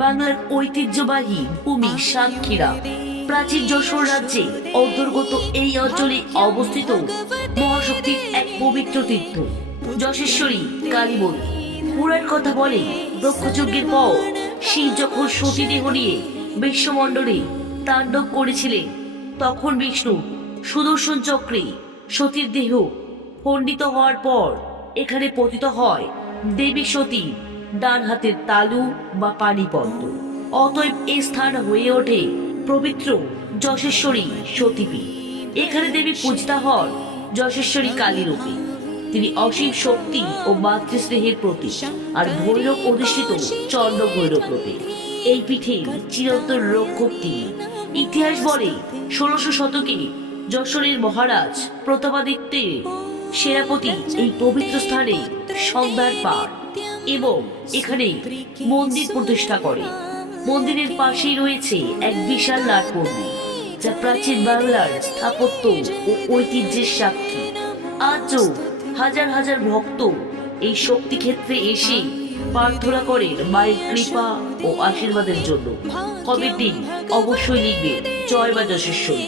বাংলার ঐতিহ্যবাহী ভূমি সাতক্ষীরা প্রাচীন যশোর রাজ্যে অন্তর্গত এই অঞ্চলে অবস্থিত মহাশক্তির এক পবিত্র তীর্থ যশেশ্বরী কালী মন্দির। পুরাণ কথা বলে ব্রহ্মযজ্ঞের পর শিব যখন সতীদেহ নিয়ে বিশ্বমণ্ডলে তাণ্ডব করেছিলেন, তখন বিষ্ণু সুদর্শন চক্রে সতীর দেহ খণ্ডিত হওয়ার পর এখানে পতিত হয় দেবী সতী ডান হাতের তালু বা পানিপদ্ম। অতএব এই স্থান হয়ে ওঠে পবিত্র যশেশ্বরী সতীপীঠ। এখানে দেবী পূজিতা হন যশেশ্বরী কালী রূপে। তিনি অসীম শক্তি ও মাতৃস্নেহের প্রতীক, আর ভৈরব অধিষ্ঠিত চন্দ্র ভৈরব রূপে। এই পীঠে চিরন্তন রক্ষক তিনি। ইতিহাস বলে 1600 শতকে যশোরের মহারাজ প্রতাপাদিত্যের সেনাপতি এই পবিত্র স্থানে সন্ধান পান এবং এখানে মন্দির প্রতিষ্ঠা করে। মন্দিরের পাশেই রয়েছে এক বিশাল নাট মন্দির, যা প্রাচীন বাংলার স্থাপত্য ও ঐতিহ্যের সাক্ষী। আজও হাজার হাজার ভক্ত এই শক্তি ক্ষেত্রে এসে প্রার্থনা করেন মায়ের কৃপা ও আশীর্বাদের জন্য। কমেন্টে অবশ্যই লিখবে জয় মা যশেশ্বরী।